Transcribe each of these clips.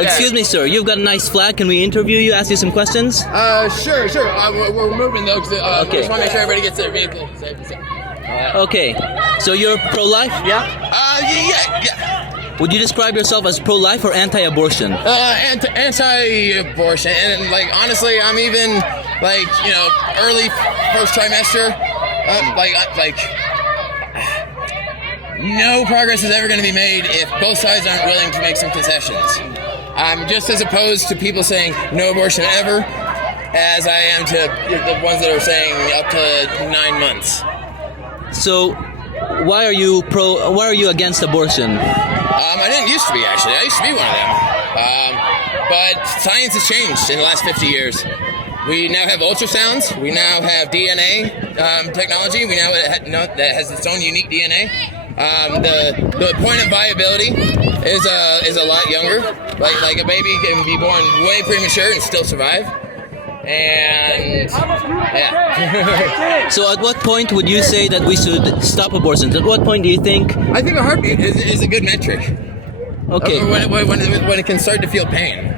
Excuse me, sir. You've got a nice flag. Can we interview you? Ask you some questions? Sure. We're moving though, because Okay. we just want to make sure everybody gets their vehicle safe. Okay. So you're pro-life? Yeah. Yeah. Would you describe yourself as pro-life or anti-abortion? Anti-abortion, and like honestly, I'm even like early first trimester. No progress is ever going to be made if both sides aren't willing to make some concessions. I'm just as opposed to people saying no abortion ever as I am to the ones that are saying up to 9 months. So, why are you against abortion? I didn't used to be, actually. I used to be one of them. But science has changed in the last 50 years. We now have ultrasounds. We now have DNA technology. We now that has its own unique DNA. The point of viability is a lot younger. Like a baby can be born way premature and still survive. And yeah. So at what point would you say that we should stop abortions? At what point do you think? I think a heartbeat is a good metric. Okay. When it can start to feel pain.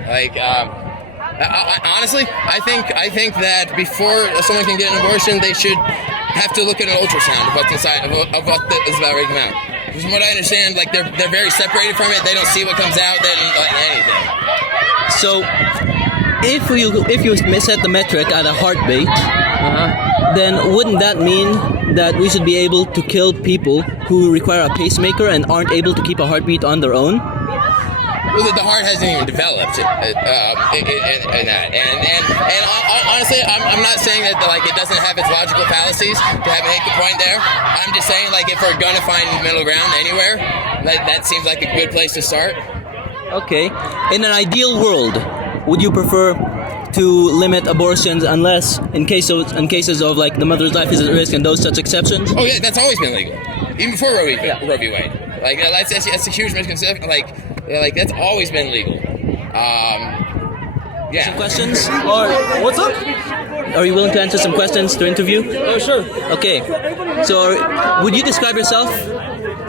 Honestly, I think that before someone can get an abortion, they should have to look at an ultrasound of what's inside of what is about to come out. From what I understand, like they're very separated from it. They don't see what comes out. They don't anything. So, if you set the metric at a heartbeat, then wouldn't that mean that we should be able to kill people who require a pacemaker and aren't able to keep a heartbeat on their own? Well, the heart hasn't even developed in that, and honestly, I'm not saying that like it doesn't have its logical fallacies to make the point there. I'm just saying like if we're gonna find middle ground anywhere, that seems like a good place to start. Okay. In an ideal world, would you prefer to limit abortions unless in cases of like the mother's life is at risk and those such exceptions? Oh yeah, that's always been legal, even before Roe v. Wade. Like that's a huge misconception. Like that's always been legal. Yeah. Some questions? What's up? Are you willing to answer some questions to interview? Oh, sure. Okay. So, would you describe yourself?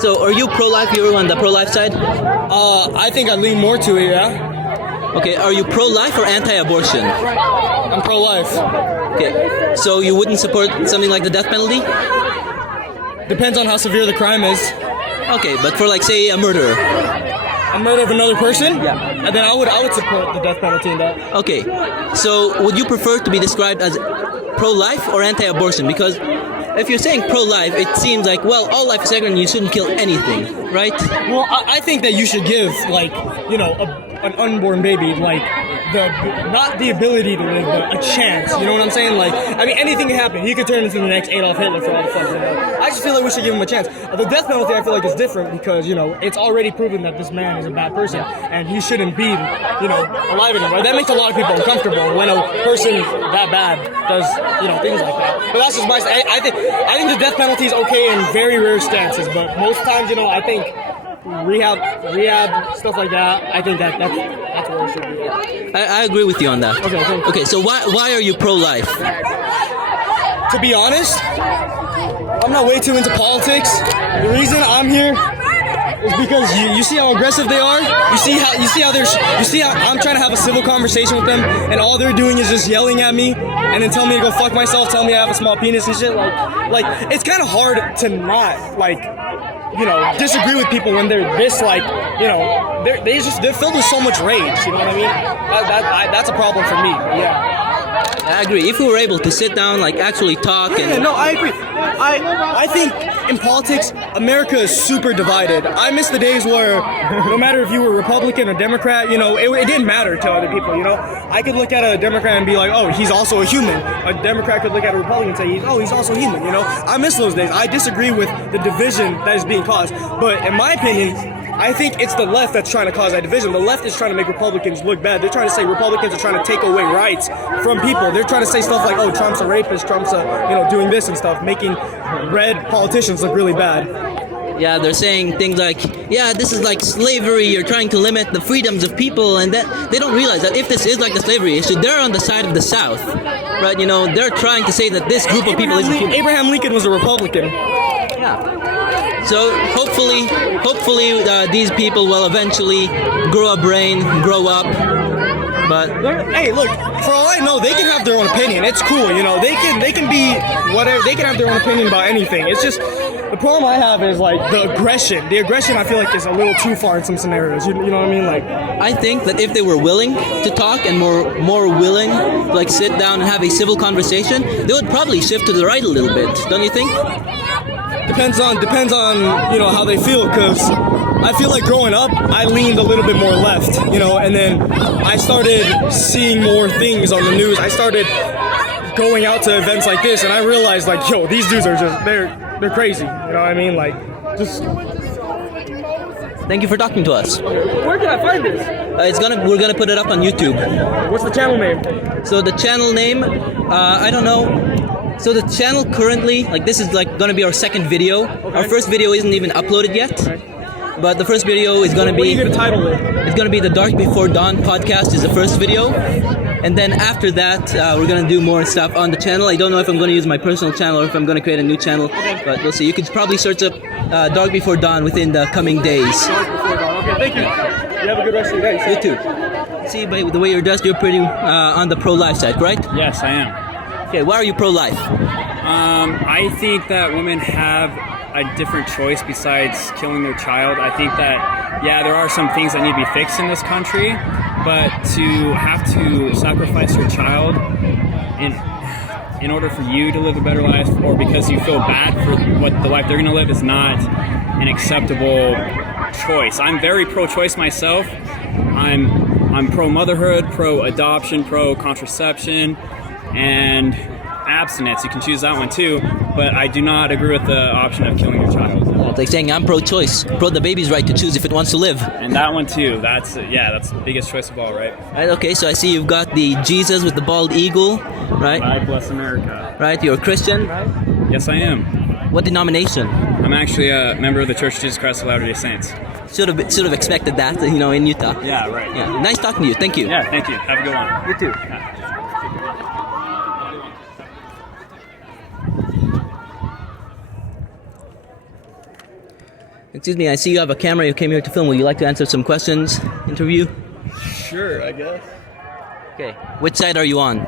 So, are you pro-life? You're on the pro-life side? I think I lean more to it, yeah. Okay. Are you pro-life or anti-abortion? I'm pro-life. Okay. So, you wouldn't support something like the death penalty? Depends on how severe the crime is. Okay, but for like say a murder. A murder of another person? Yeah. And then I would support the death penalty in that. Okay. So, would you prefer to be described as pro-life or anti-abortion? Because if you're saying pro-life, it seems like, well, all life is sacred and you shouldn't kill anything, right? Well, I think that you should give, like, an unborn baby, like, not the ability to live, but a chance. You know what I'm saying? Like, I mean, anything can happen. He could turn into the next Adolf Hitler for all the fuck. I just feel like we should give him a chance. The death penalty, I feel like, is different because, it's already proven that this man is a bad person and he shouldn't be, alive anymore. That makes a lot of people uncomfortable when a person that bad does, things like that. But that's just my. I think the death penalty is okay in very rare stances, but most times, I think rehab stuff like that. I think that's where it should be. I agree with you on that. Okay. Okay. So why are you pro-life? To be honest, I'm not way too into politics. The reason I'm here is because you see how aggressive they are. You see how I'm trying to have a civil conversation with them, and all they're doing is just yelling at me, and then telling me to go fuck myself, telling me I have a small penis and shit. Like it's kind of hard to not disagree with people when they're this they're filled with so much rage. You know what I mean? That's a problem for me. Yeah. I agree. If we were able to sit down, like actually talk and... No, I agree. I think in politics, America is super divided. I miss the days where no matter if you were Republican or Democrat, it didn't matter to other people, I could look at a Democrat and be like, oh, he's also a human. A Democrat could look at a Republican and say, he's also human, I miss those days. I disagree with the division that is being caused. But in my opinion, I think it's the left that's trying to cause that division. The left is trying to make Republicans look bad. They're trying to say Republicans are trying to take away rights from people. They're trying to say stuff like, oh, Trump's a rapist, Trump's doing this and stuff, making red politicians look really bad. Yeah, they're saying things like, yeah, this is like slavery, you're trying to limit the freedoms of people, and that they don't realize that if this is like the slavery issue, they're on the side of the South, right? They're trying to say that this group of people isn't human. Abraham Lincoln was a Republican. Yeah. So hopefully these people will eventually grow a brain, grow up. But hey, look, for all I know, they can have their own opinion. It's cool, you know. They can be whatever. They can have their own opinion about anything. It's just the problem I have is like the aggression. The aggression I feel like is a little too far in some scenarios. You know what I mean? Like, I think that if they were willing to talk and more willing to like sit down and have a civil conversation, they would probably shift to the right a little bit. Don't you think? depends on you know how they feel, because I feel like growing up I leaned a little bit more left, you know, and then I started seeing more things on the news. I started going out to events like this, and I realized like, yo, these dudes are just they're crazy. You know what I mean? Like, just. Thank you for talking to us. Where can I find this? We're gonna put it up on YouTube. What's the channel name? So the channel name, I don't know. So the channel currently, like this is like gonna be our second video. Okay. Our first video isn't even uploaded yet. Okay. But the first video is gonna be. What are you gonna title it? It's gonna be the Dark Before Dawn podcast is the first video, and then after that we're gonna do more stuff on the channel. I don't know if I'm gonna use my personal channel or if I'm gonna create a new channel, but we'll see. You could probably search up Dark Before Dawn within the coming days. Dark Before Dawn. Okay, thank you. You have a good rest of your day. You too. See, by the way you're dressed, you're pretty on the pro-life side, right? Yes, I am. Okay, why are you pro-life? I think that women have a different choice besides killing their child. I think that, yeah, there are some things that need to be fixed in this country, but to have to sacrifice your child in order for you to live a better life, or because you feel bad for what the life they're going to live, is not an acceptable choice. I'm very pro-choice myself. I'm pro-motherhood, pro-adoption, pro-contraception, and abstinence. You can choose that one too, but I do not agree with the option of killing your child. It's like saying I'm pro-choice, pro the baby's right to choose if it wants to live. And that one too. That's the biggest choice of all, right? Right. Okay. So I see you've got the Jesus with the bald eagle, right? God bless America. Right. You're a Christian, right? Yes, I am. What denomination? I'm actually a member of the Church of Jesus Christ of Latter-day Saints. Should have expected that, you know, in Utah. Yeah. Right. Yeah. Nice talking to you. Thank you. Yeah. Thank you. Have a good one. You too. Yeah. Excuse me, I see you have a camera. You came here to film. Would you like to answer some questions? Interview? Sure, I guess. Okay. Which side are you on?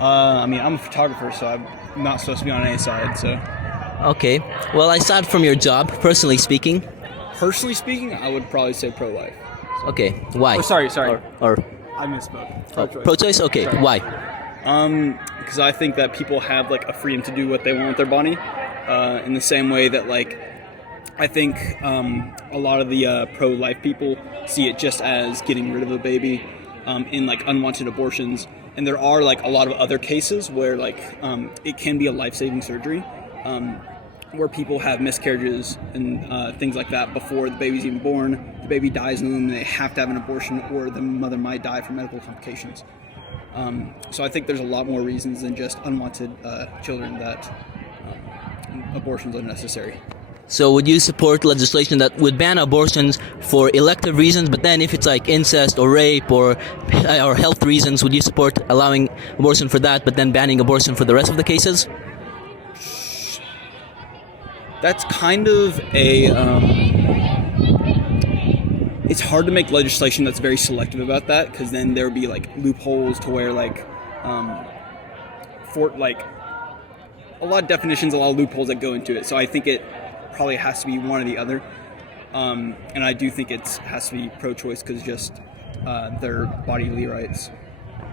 I mean, I'm a photographer, so I'm not supposed to be on any side, so. Okay. Well, aside from your job, personally speaking. Personally speaking, I would probably say pro-life. Okay. Why? Oh, sorry. Or I misspoke. pro-choice? Okay. Sorry. Why? Because I think that people have, like, a freedom to do what they want with their body, in the same way that, like, I think a lot of the pro-life people see it just as getting rid of a baby in like unwanted abortions, and there are like a lot of other cases where like it can be a life-saving surgery, where people have miscarriages and things like that before the baby's even born. The baby dies in the womb, and they have to have an abortion, or the mother might die from medical complications. So I think there's a lot more reasons than just unwanted children that abortions are necessary. So would you support legislation that would ban abortions for elective reasons, but then if it's like incest or rape or health reasons, would you support allowing abortion for that, but then banning abortion for the rest of the cases? That's kind of a... it's hard to make legislation that's very selective about that, because then there would be like loopholes to where like... for like... a lot of definitions, a lot of loopholes that go into it. So I think it probably has to be one or the other, and I do think it has to be pro-choice because just their bodily rights.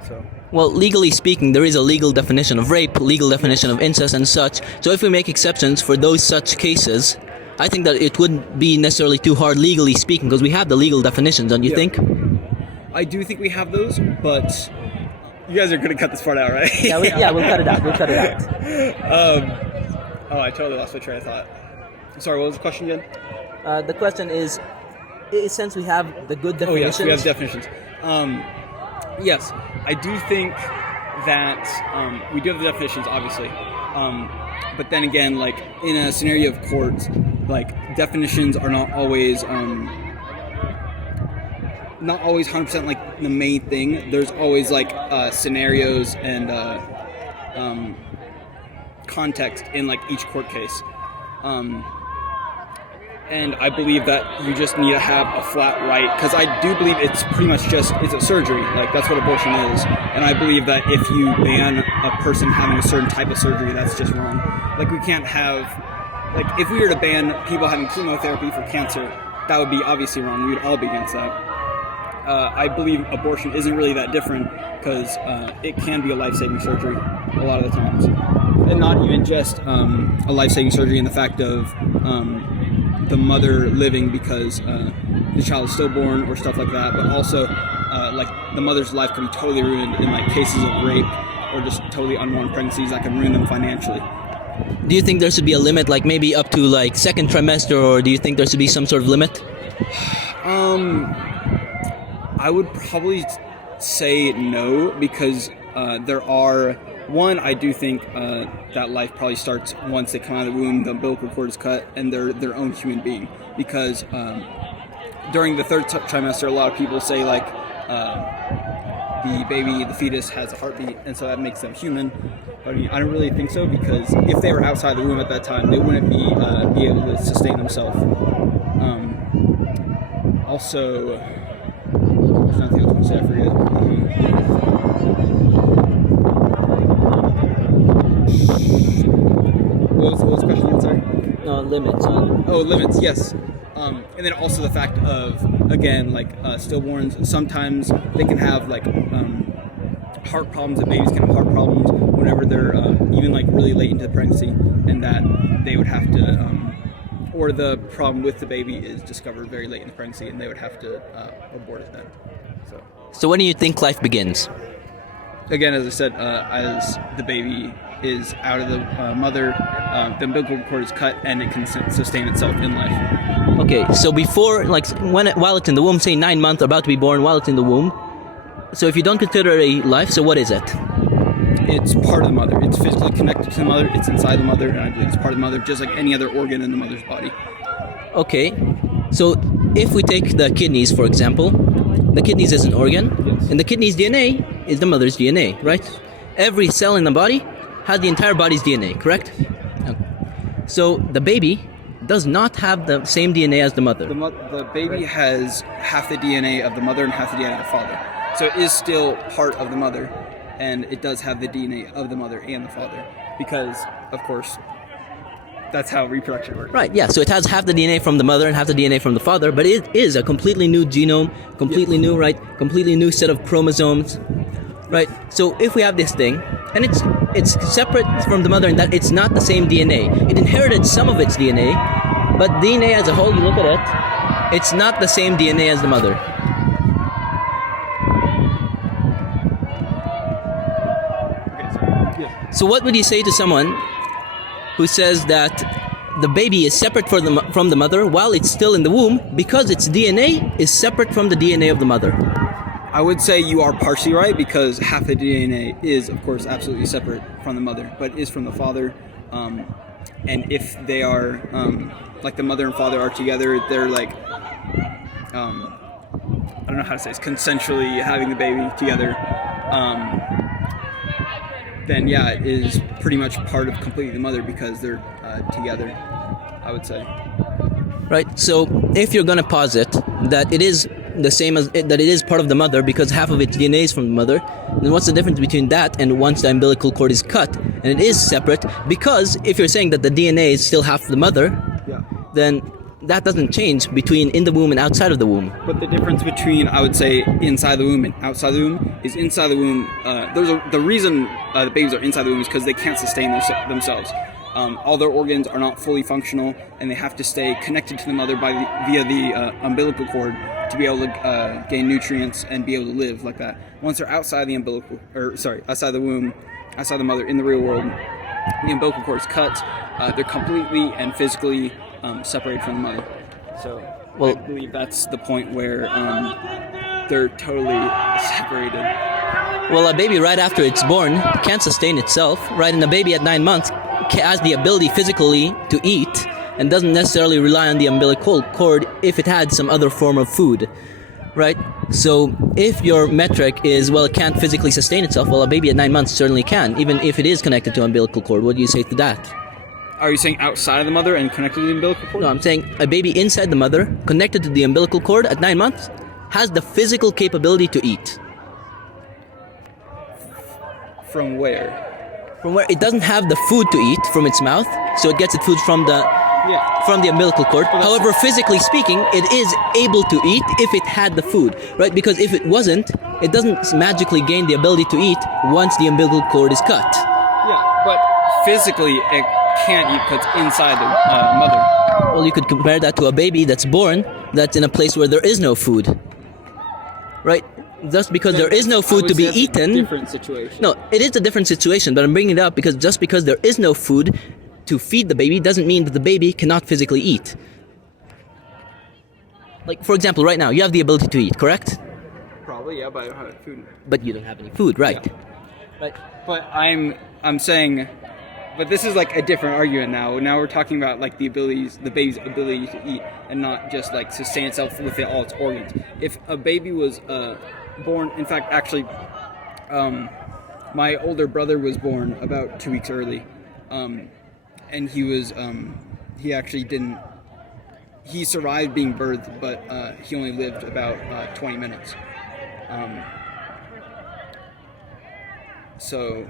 So, well, legally speaking, there is a legal definition of rape, legal definition of incest and such. So if we make exceptions for those such cases, I think that it wouldn't be necessarily too hard legally speaking, because we have the legal definitions, don't you think? I do think we have those, but you guys are going to cut this part out, right? Yeah, we'll cut it out. We'll cut it out. Oh, I totally lost my train of thought. Sorry, what was the question again? The question is, since we have the good definitions... Oh, yes, we have definitions. Yes, I do think that we do have the definitions, obviously. But then again, like, in a scenario of court, like, definitions are not always 100% like the main thing. There's always, like, scenarios and context in, like, each court case. And I believe that you just need to have a flat right, because I do believe it's pretty much it's a surgery. Like, that's what abortion is. And I believe that if you ban a person having a certain type of surgery, that's just wrong. Like, we can't have, like, if we were to ban people having chemotherapy for cancer, that would be obviously wrong. We would all be against that. I believe abortion isn't really that different, because it can be a life-saving surgery a lot of the times. And not even just a life-saving surgery in the fact of the mother living because the child is stillborn or stuff like that, but also like the mother's life could be totally ruined in like cases of rape or just totally unwanted pregnancies that can ruin them financially. Do you think there should be a limit, like maybe up to like second trimester, or do you think there should be some sort of limit? I would probably say no, because there are... One, I do think that life probably starts once they come out of the womb, the umbilical cord is cut, and they're their own human being. Because during the third trimester, a lot of people say, like, the fetus has a heartbeat, and so that makes them human. But I mean, I don't really think so, because if they were outside the womb at that time, they wouldn't be able to sustain themselves. Also, there's nothing else I want to say, I forget. What was the question again, sorry? Limits. Limits, yes. And then also the fact of, again, like stillborns, sometimes they can have like heart problems, and babies can have heart problems whenever they're even like really late into the pregnancy, and that they would have to, or the problem with the baby is discovered very late in the pregnancy, and they would have to abort it then. So when do you think life begins? Again, as I said, as the baby is out of the mother, the umbilical cord is cut, and it can sustain itself in life. Okay, so before, like, while it's in the womb, say 9 months, about to be born, while it's in the womb. So if you don't consider it a life, so what is it? It's part of the mother. It's physically connected to the mother. It's inside the mother, and I believe it's part of the mother, just like any other organ in the mother's body. Okay, so if we take the kidneys, for example, the kidneys is an organ, Yes. and the kidney's DNA is the mother's DNA, right? Every cell in the body has the entire body's DNA, correct? Okay. So the baby does not have the same DNA as the mother. The baby has half the DNA of the mother and half the DNA of the father. So it is still part of the mother, and it does have the DNA of the mother and the father, because, of course, that's how reproduction works. Right, yeah, so it has half the DNA from the mother and half the DNA from the father, but it is a completely new genome, completely new, right? Completely new set of chromosomes, right? So if we have this thing, and it's separate from the mother in that it's not the same DNA. It inherited some of its DNA, but DNA as a whole, you look at it, it's not the same DNA as the mother. So what would you say to someone who says that the baby is separate from the mother while it's still in the womb because its DNA is separate from the DNA of the mother? I would say you are partially right, because half the DNA is, of course, absolutely separate from the mother, but is from the father. And if they are, like the mother and father are together, they're like, I don't know how to say this, consensually having the baby together, then yeah, it is pretty much part of completely the mother, because they're together, I would say. Right, so if you're going to posit that it is the same as that it is part of the mother because half of its DNA is from the mother, then what's the difference between that and once the umbilical cord is cut and it is separate? Because if you're saying that the DNA is still half the mother, Yeah. then that doesn't change between in the womb and outside of the womb. But the difference between, I would say, inside the womb and outside the womb is inside the womb. The reason the babies are inside the womb is because they can't sustain themselves. All their organs are not fully functional, and they have to stay connected to the mother via the umbilical cord to be able to gain nutrients and be able to live like that. Once they're outside the outside the womb, outside the mother in the real world, the umbilical cord is cut. They're completely and physically separated from the mother. So I believe that's the point where they're totally separated. Well, a baby right after it's born can't sustain itself, right? And a baby at 9 months has the ability physically to eat and doesn't necessarily rely on the umbilical cord if it had some other form of food, right? So if your metric is, well, it can't physically sustain itself, well, a baby at 9 months certainly can, even if it is connected to umbilical cord. What do you say to that? Are you saying outside of the mother and connected to the umbilical cord? No, I'm saying a baby inside the mother, connected to the umbilical cord at 9 months, has the physical capability to eat. From where? From where it doesn't have the food to eat from its mouth, so it gets its food from the umbilical cord. However, physically speaking, it is able to eat if it had the food, right? Because if it wasn't, it doesn't magically gain the ability to eat once the umbilical cord is cut. Yeah, but physically it can't eat because it's inside the mother. Well, you could compare that to a baby that's born that's in a place where there is no food, right? Just because there is no food to be eaten. Different situation. No, it is a different situation, but I'm bringing it up because just because there is no food to feed the baby doesn't mean that the baby cannot physically eat. Like, for example, right now, you have the ability to eat, correct? Probably, yeah, but I don't have food. But you don't have any food, right? Yeah. Right. But I'm saying, but this is like a different argument now. Now we're talking about like the baby's ability to eat, and not just like sustain itself with all its organs. If a baby was born, in fact, actually, my older brother was born about 2 weeks early, and he actually didn't. He survived being birthed, but he only lived about 20 minutes. So,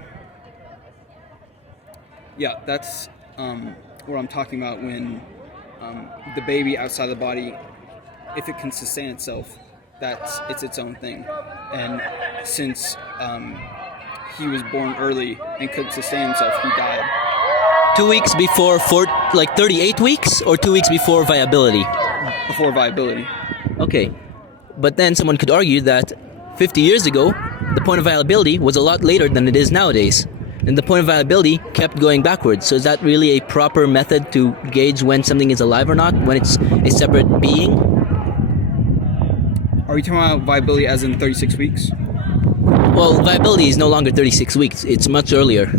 yeah, that's what I'm talking about when the baby outside the body, if it can sustain itself, it's its own thing. And since he was born early and couldn't sustain himself, he died. 2 weeks before 38 weeks, or 2 weeks before viability? Before viability. Okay, but then someone could argue that 50 years ago, the point of viability was a lot later than it is nowadays. And the point of viability kept going backwards. So is that really a proper method to gauge when something is alive or not, when it's a separate being? Are we talking about viability as in 36 weeks? Well, viability is no longer 36 weeks. It's much earlier.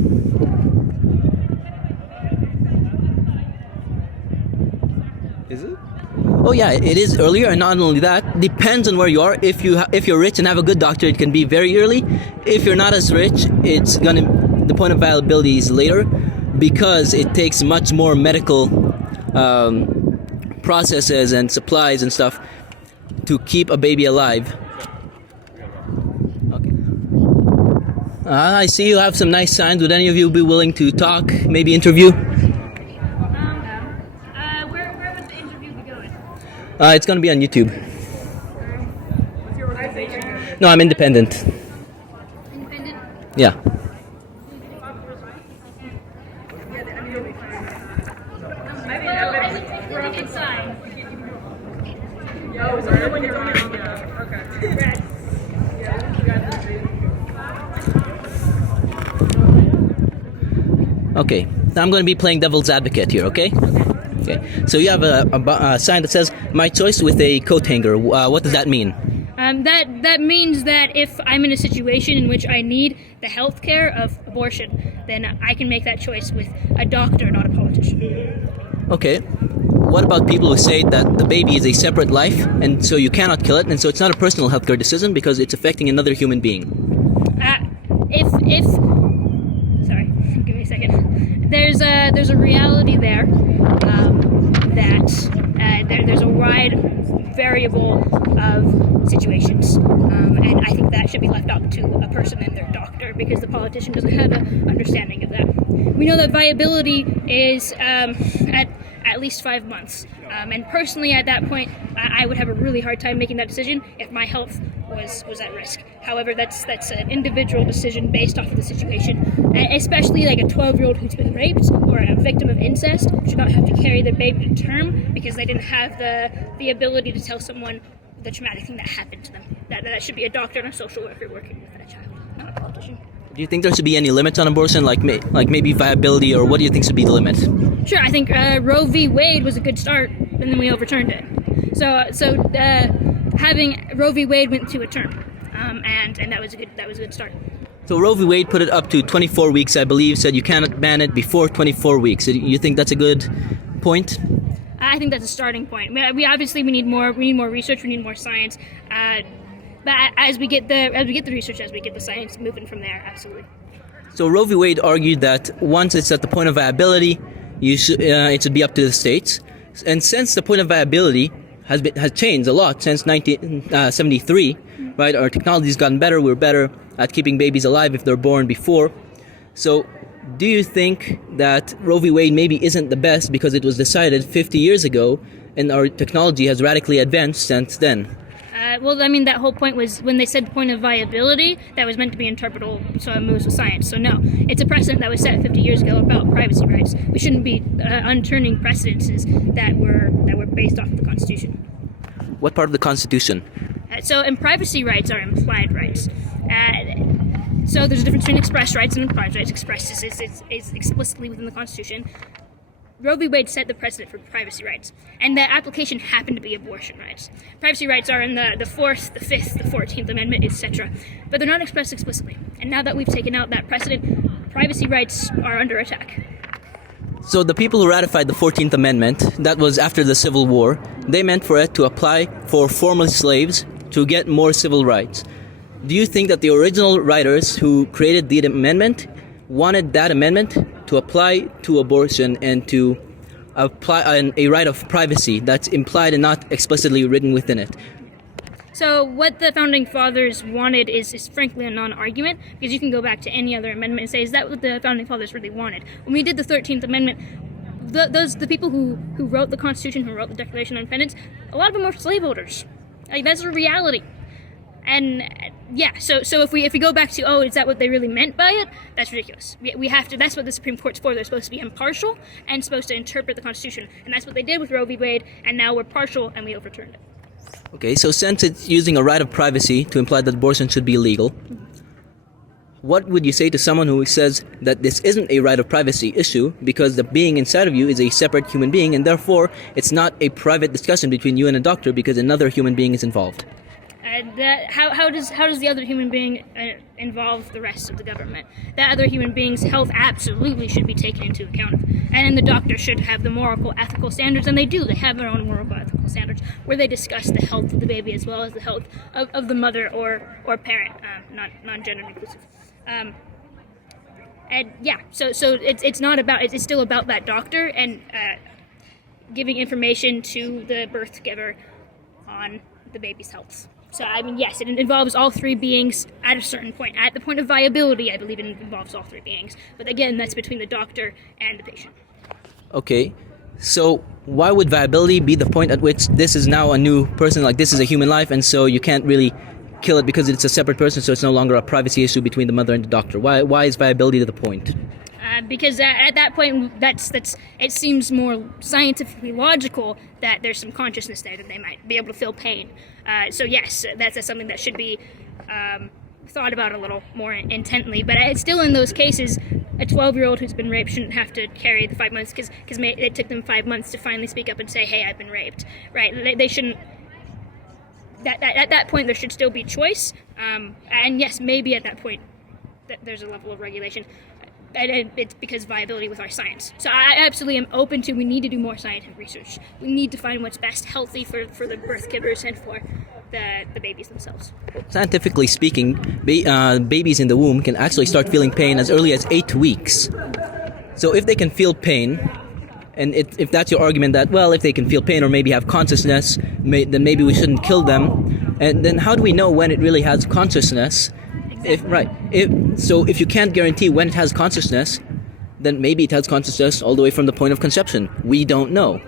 Is it? Oh yeah, it is earlier, and not only that, depends on where you are. If you're rich and have a good doctor, it can be very early. If you're not as rich, the point of viability is later, because it takes much more medical processes and supplies and stuff to keep a baby alive. Okay. I see you have some nice signs. Would any of you be willing to talk, maybe interview? Where would the interview be going? It's going to be on YouTube. What's your organization? No, I'm independent. Independent? Yeah. Well, I think that's a really good sign. Okay, now I'm going to be playing devil's advocate here, okay? Okay, so you have a sign that says, "My choice" with a coat hanger. What does that mean? That means that if I'm in a situation in which I need the health care of abortion, then I can make that choice with a doctor, not a politician. Okay, what about people who say that the baby is a separate life, and so you cannot kill it, and so it's not a personal healthcare decision because it's affecting another human being? Sorry, give me a second. There's a reality there that there's a wide variable of situations, and I think that should be left up to a person and their doctor, because the politician doesn't have an understanding of that. We know that viability is at least 5 months, and personally at that point I would have a really hard time making that decision if my health was at risk. However, that's an individual decision based off of the situation, especially like a 12-year-old who's been raped or a victim of incest should not have to carry their baby to term because they didn't have the ability to tell someone the traumatic thing that happened to them. That should be a doctor and a social worker working with that child, not a politician. Do you think there should be any limits on abortion, like maybe viability, or what do you think should be the limit? Sure, I think Roe v. Wade was a good start, and then we overturned it. So having Roe v. Wade went to a term, and that was a good start. So Roe v. Wade put it up to 24 weeks, I believe, said you cannot ban it before 24 weeks. So you think that's a good point? I think that's a starting point. We obviously need more research, we need more science. But as we get the research, as we get the science moving from there, absolutely. So Roe v. Wade argued that once it's at the point of viability, it should be up to the states. And since the point of viability has changed a lot since 1973, right? Our technology's gotten better. We're better at keeping babies alive if they're born before. So, do you think that Roe v. Wade maybe isn't the best because it was decided 50 years ago, and our technology has radically advanced since then? Well, I mean, that whole point was when they said the point of viability, that was meant to be interpretable, so it moves with science. So no, it's a precedent that was set 50 years ago about privacy rights. We shouldn't be unturning precedences that were based off of the Constitution. What part of the Constitution? So, and privacy rights are implied rights. So there's a difference between express rights and implied rights. Express is explicitly within the Constitution. Roe v. Wade set the precedent for privacy rights, and that application happened to be abortion rights. Privacy rights are in the 4th, the 5th, the 14th Amendment, etc., but they're not expressed explicitly. And now that we've taken out that precedent, privacy rights are under attack. So the people who ratified the 14th Amendment, that was after the Civil War, they meant for it to apply for former slaves to get more civil rights. Do you think that the original writers who created the amendment wanted that amendment to apply to abortion and to apply a right of privacy that's implied and not explicitly written within it? So what the Founding Fathers wanted is frankly a non-argument, because you can go back to any other amendment and say, is that what the Founding Fathers really wanted? When we did the 13th Amendment, the people who wrote the Constitution, who wrote the Declaration of Independence, a lot of them were slaveholders. Like, that's a reality. And yeah, so if we go back to, oh, is that what they really meant by it? That's ridiculous. We have to. That's what the Supreme Court's for. They're supposed to be impartial and supposed to interpret the Constitution, and that's what they did with Roe v. Wade. And now we're partial, and we overturned it. Okay, so since it's using a right of privacy to imply that abortion should be illegal, what would you say to someone who says that this isn't a right of privacy issue because the being inside of you is a separate human being, and therefore it's not a private discussion between you and a doctor because another human being is involved? How does the other human being involve the rest of the government? That other human being's health absolutely should be taken into account, and the doctor should have the moral, ethical standards, and they do. They have their own moral, ethical standards where they discuss the health of the baby as well as the health of the mother or parent, non-gender inclusive. And yeah, so it's not about it's still about that doctor and giving information to the birth giver on the baby's health. So, I mean, yes, it involves all three beings at a certain point. At the point of viability, I believe it involves all three beings. But again, that's between the doctor and the patient. Okay, so why would viability be the point at which this is now a new person, like this is a human life, and so you can't really kill it because it's a separate person, so it's no longer a privacy issue between the mother and the doctor? Why is viability the point? Because at that point, that's it seems more scientifically logical that there's some consciousness there, that they might be able to feel pain. So yes, that's something that should be thought about a little more intently. But it's still in those cases, a 12-year-old who's been raped shouldn't have to carry the 5 months because it took them 5 months to finally speak up and say, hey, I've been raped. Right? They shouldn't. At that point, there should still be choice. And yes, maybe at that point, there's a level of regulation. And it's because viability with our science. So I absolutely am open to, we need to do more scientific research. We need to find what's best healthy for the birth givers and for the babies themselves. Scientifically speaking, babies in the womb can actually start feeling pain as early as 8 weeks. So if they can feel pain, and if that's your argument that, well, if they can feel pain or maybe have consciousness, then maybe we shouldn't kill them. And then how do we know when it really has consciousness? If you can't guarantee when it has consciousness, then maybe it has consciousness all the way from the point of conception. We don't know.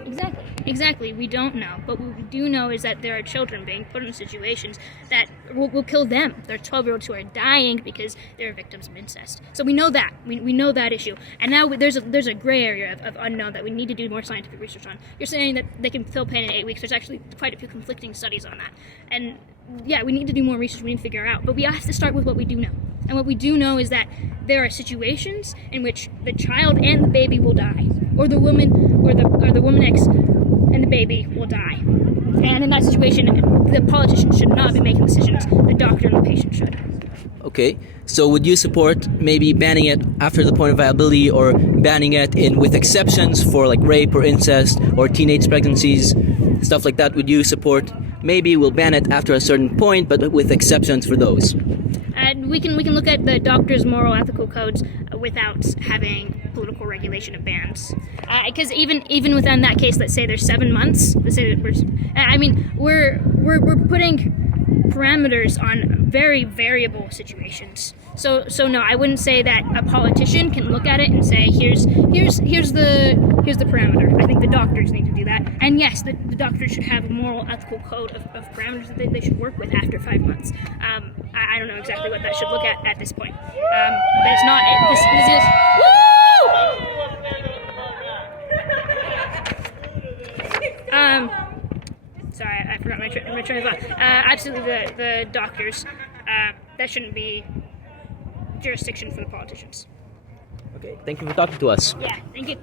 Exactly. We don't know. But what we do know is that there are children being put in situations that will kill them. There are 12-year-olds who are dying because they're victims of incest. So we know that. We know that issue. And now there's a gray area of unknown that we need to do more scientific research on. You're saying that they can feel pain in 8 weeks. There's actually quite a few conflicting studies on that. And yeah, we need to do more research. We need to figure out. But we have to start with what we do know. And what we do know is that there are situations in which the child and the baby will die, or the woman or the woman X and the baby will die. And in that situation, the politician should not be making decisions. The doctor and the patient should. Okay, so would you support maybe banning it after the point of viability, or banning it with exceptions for like rape or incest or teenage pregnancies, stuff like that? Would you support maybe we'll ban it after a certain point, but with exceptions for those? We can look at the doctor's moral ethical codes without having political regulation. regulation of bans. Because even within that case, let's say there's 7 months. Let's say that we're putting parameters on very variable situations. So no, I wouldn't say that a politician can look at it and say here's the parameter. I think the doctors need to do that. And yes, the doctors should have a moral, ethical code of parameters that they should work with after 5 months. I don't know exactly what that should look at this point. But it's not. This is. Woo! Sorry, I forgot my train of thought. Absolutely, the doctors. That shouldn't be jurisdiction for the politicians. Okay, thank you for talking to us. Yeah, thank you.